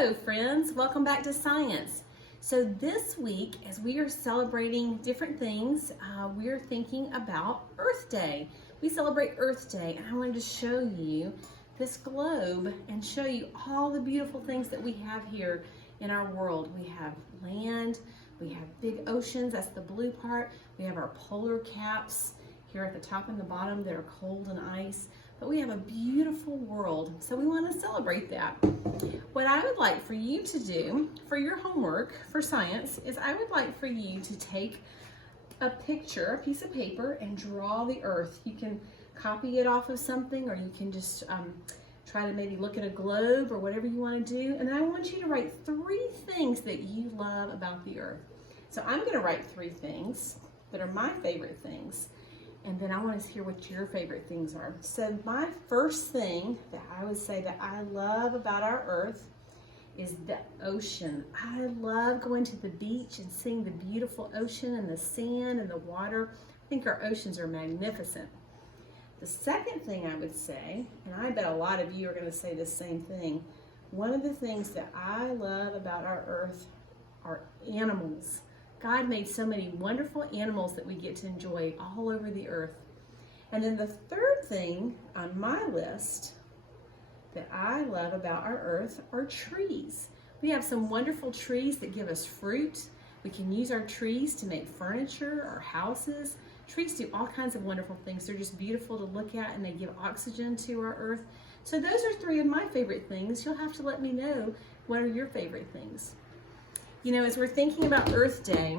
Hello friends, welcome back to Science. So this week, as we are celebrating different things, we're thinking about Earth Day. We celebrate Earth Day, and I wanted to show you this globe and show you all the beautiful things that we have here in our world. We have land, we have big oceans, that's the blue part. We have our polar caps here at the top and the bottom that are cold and ice. But we have a beautiful world, so we want to celebrate that. What I would like for you to do for your homework for science is I would like for you to take a picture, a piece of paper, and draw the earth. You can copy it off of something, or you can just try to maybe look at a globe or whatever you want to do. And then I want you to write 3 things that you love about the earth. So I'm going to write 3 things that are my favorite things. And then I want to hear what your favorite things are. So my first thing that I would say that I love about our earth is the ocean. I love going to the beach and seeing the beautiful ocean and the sand and the water. I think our oceans are magnificent. The second thing I would say, and I bet a lot of you are going to say the same thing, one of the things that I love about our earth are animals. God made so many wonderful animals that we get to enjoy all over the earth. And then the third thing on my list that I love about our earth are trees. We have some wonderful trees that give us fruit. We can use our trees to make furniture or houses. Trees do all kinds of wonderful things. They're just beautiful to look at, and they give oxygen to our earth. So those are 3 of my favorite things. You'll have to let me know what are your favorite things. You know, as we're thinking about Earth Day,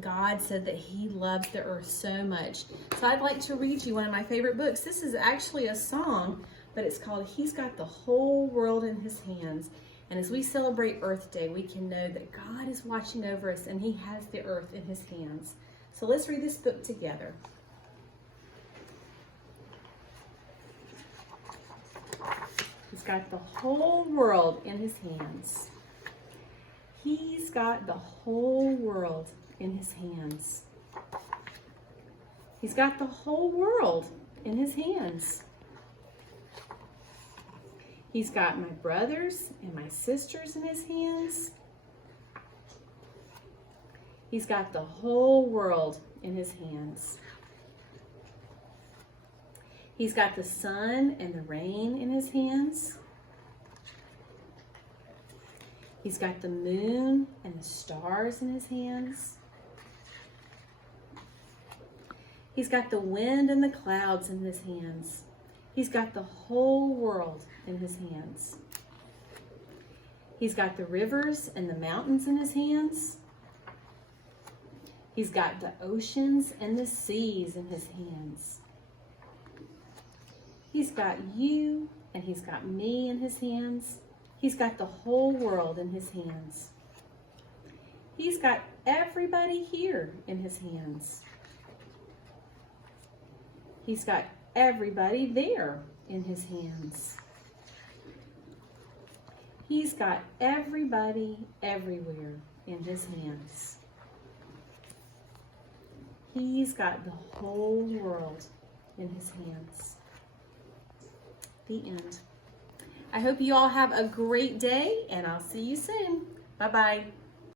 God said that He loves the earth so much. So I'd like to read you one of my favorite books. This is actually a song, but it's called He's Got the Whole World in His Hands. And as we celebrate Earth Day, we can know that God is watching over us and He has the earth in His hands. So let's read this book together. He's got the whole world in His hands. He's got the whole world in His hands. He's got the whole world in His hands. He's got my brothers and my sisters in His hands. He's got the whole world in His hands. He's got the sun and the rain in His hands. He's got the moon and the stars in His hands. He's got the wind and the clouds in His hands. He's got the whole world in His hands. He's got the rivers and the mountains in His hands. He's got the oceans and the seas in His hands. He's got you and He's got me in His hands. He's got the whole world in His hands. He's got everybody here in His hands. He's got everybody there in His hands. He's got everybody everywhere in His hands. He's got the whole world in His hands. The end. I hope you all have a great day, and I'll see you soon. Bye-bye.